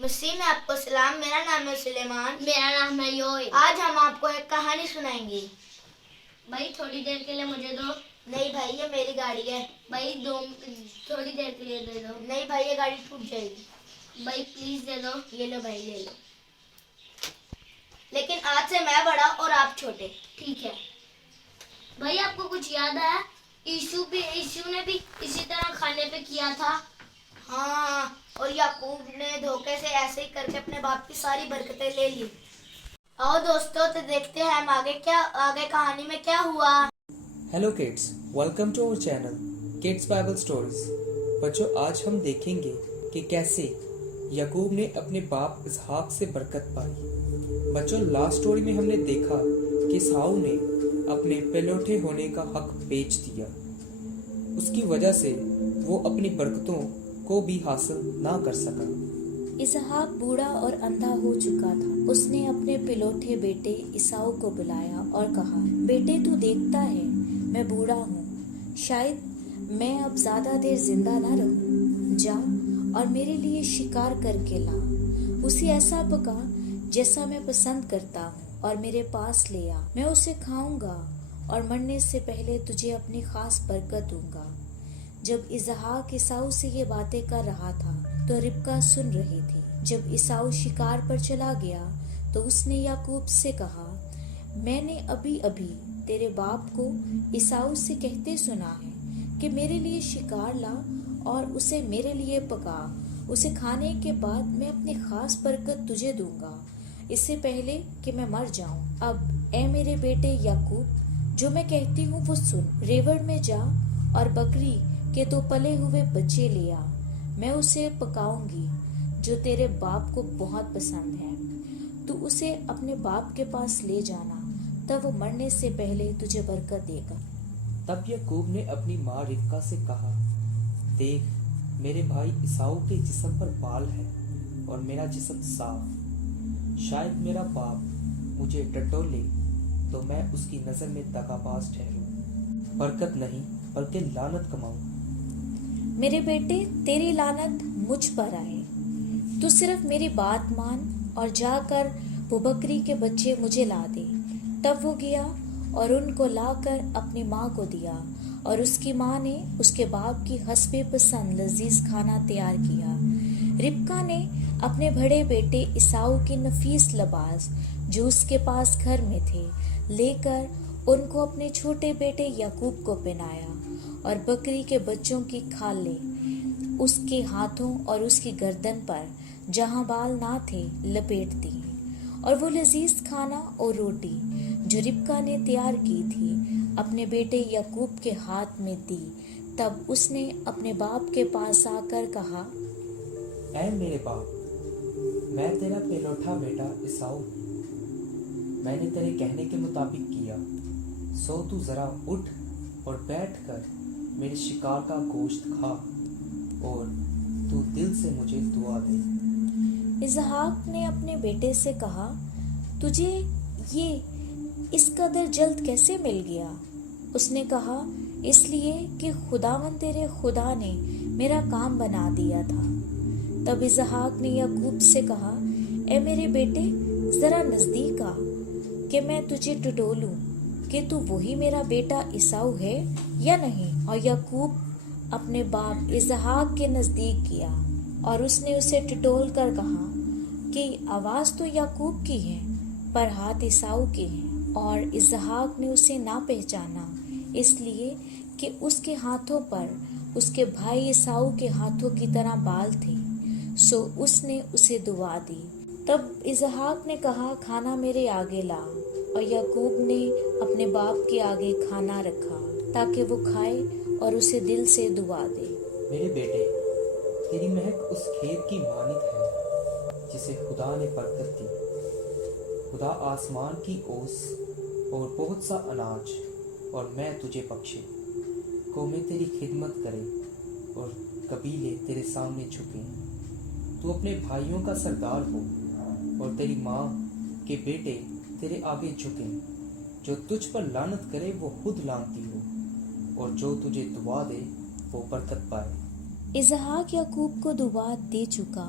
مسیح میں آپ کو سلام. میرا نام ہے سلیمان. میرا نام ہے یوئل. آج ہم آپ کو ایک کہانی سنائیں گے. بھائی تھوڑی دیر کے لیے مجھے دو. نہیں بھائی یہ میری گاڑی ہے. بھائی تھوڑی دیر کے لیے دے دو. نہیں بھائی یہ گاڑی ٹوٹ جائے گی. بھائی پلیز دے دو. یہ لو بھائی لے لو. لیکن آج سے میں بڑا اور آپ چھوٹے. ٹھیک ہے. بھائی آپ کو کچھ یاد ہے؟ یسوع نے بھی اسی طرح کھانے پہ کیا تھا. ہاں اور یعقوب نے دھوکے سے ایسے ہی کر کے اپنے باپ کی ساری برکتیں لے لی. آؤ دوستو تو دیکھتے ہیں ہم آگے کہانی میں کیا ہوا. Hello kids, welcome to our channel kids Bible stories. بچوں آج ہم دیکھیں گے کہ کیسے یعقوب نے اپنے باپ اسحاق سے برکت پائی. بچوں لاسٹ سٹوری میں ہم نے دیکھا کہ اسحاق نے اپنے پلوٹے ہونے کا حق بیچ دیا. اس کی وجہ سے وہ اپنی برکتوں کو بھی حاصل نہ کر سکا. اسحاق بوڑھا اور اندھا ہو چکا تھا. اس نے اپنے پلوٹے بیٹے عیساؤ کو بلایا اور کہا، بیٹے تو دیکھتا ہے میں بوڑھا ہوں، شاید میں اب زیادہ دیر زندہ نہ رہوں. جا اور میرے لیے شکار کر کے لا، اسے ایسا پکا جیسا میں پسند کرتا ہوں اور میرے پاس لے آ. میں اسے کھاؤں گا اور مرنے سے پہلے تجھے اپنی خاص برکت دوں گا. جب اسحاق عیساؤ سے یہ باتیں کر رہا تھا تو ربکا سن رہی تھی. جب عیساؤ شکار پر چلا گیا تو اس نے یعقوب سے کہا، میں نے ابھی تیرے باپ کو عیساؤ سے کہتے سنا ہے کہ میرے لیے شکار لا اور اسے میرے لیے پکا. اسے کھانے کے بعد میں اپنی خاص برکت تجھے دوں گا، اس سے پہلے کہ میں مر جاؤں. اب اے میرے بیٹے یعقوب، جو میں کہتی ہوں وہ سن. ریوڑ میں جا اور بکری کے تو پلے ہوئے بچے لے آ. میں اسے پکاؤں گی جو تیرے باپ کو بہت پسند ہے. تو اسے اپنے باپ کے پاس لے جانا، تب وہ مرنے سے پہلے تجھے برکت دے گا. تب یعقوب نے اپنی ماں ربکا سے کہا، دیکھ میرے بھائی عیساؤ کے جسم پر بال ہے اور میرا جسم صاف. شاید میرا باپ مجھے ٹٹولے تو میں اس کی نظر میں دغا باز ٹھہروں، برکت نہیں بلکہ لعنت کماؤں. میرے بیٹے تیری لعنت مجھ پر آئے. تو صرف میری بات مان اور جا کر وہ بکری کے بچے مجھے لا دے. تب وہ گیا اور ان کو لا کر اپنی ماں کو دیا اور اس کی ماں نے اس کے باپ کی حسب پسند لذیذ کھانا تیار کیا. ربکا نے اپنے بڑے بیٹے عیساؤ کے نفیس لباس جو اس کے پاس گھر میں تھے لے کر ان کو اپنے چھوٹے بیٹے یعقوب کو پہنایا اور بکری کے بچوں کی کھالیں اس کے ہاتھوں اور اس کی گردن پر جہاں بال نہ تھے لپیٹ دی. اور وہ لذیذ کھانا اور روٹی جو ربکا نے تیار کی تھی اپنے بیٹے یعقوب کے ہاتھ میں دی. تب اس نے اپنے باپ کے پاس آ کر کہا، اے میرے باپ، میں تیرا پلوٹا بیٹا عیساؤ ہوں. میں نے تیرے کہنے کے مطابق کیا، سو تو ذرا اٹھ اور بیٹھ کر میرے شکار کا گوشت کھا اور تو دل سے مجھے دعا دے. اسحاق نے اپنے بیٹے سے کہا، تجھے یہ اس قدر جلد کیسے مل گیا؟ اس نے کہا، اس لیے کہ خداوند تیرے خدا نے میرا کام بنا دیا تھا. تب اسحاق نے یعقوب سے کہا، اے میرے بیٹے ذرا نزدیک آ کہ میں تجھے ٹٹولوں کہ تو وہی میرا بیٹا عیساؤ ہے یا نہیں. اور یعقوب اپنے باپ اسحاق کے نزدیک گیا اور اس نے اسے ٹٹول کر کہا کہ آواز تو یعقوب کی ہے پر ہاتھ عیساؤ کے ہیں. اور اسحاق نے اسے نہ پہچانا اس لیے کہ اس کے ہاتھوں پر اس کے بھائی عیساؤ کے ہاتھوں کی طرح بال تھے. سو اس نے اسے دعا دی. تب اسحاق نے کہا، کھانا میرے آگے لا. اور یعقوب نے اپنے باپ کے آگے کھانا رکھا تاکہ وہ کھائے اور اسے دل سے دعا دے. میرے بیٹے، تیری مہک اس کھیت کی مانند ہے جسے خدا نے برکت دی. خدا آسمان کی اوس اور بہت سا اناج اور میں تجھے بخشے. قومیں تیری خدمت کرے اور قبیلے تیرے سامنے جھکیں. تو اپنے بھائیوں کا سردار ہو اور تیری ماں کے بیٹے تیرے آگے جھکیں. جو تجھ پر لعنت کرے وہ خود لعنتی ہو اور جو تجھے دعا دے وہ برکت پائے. اسحاق یعقوب کو دعا دے چکا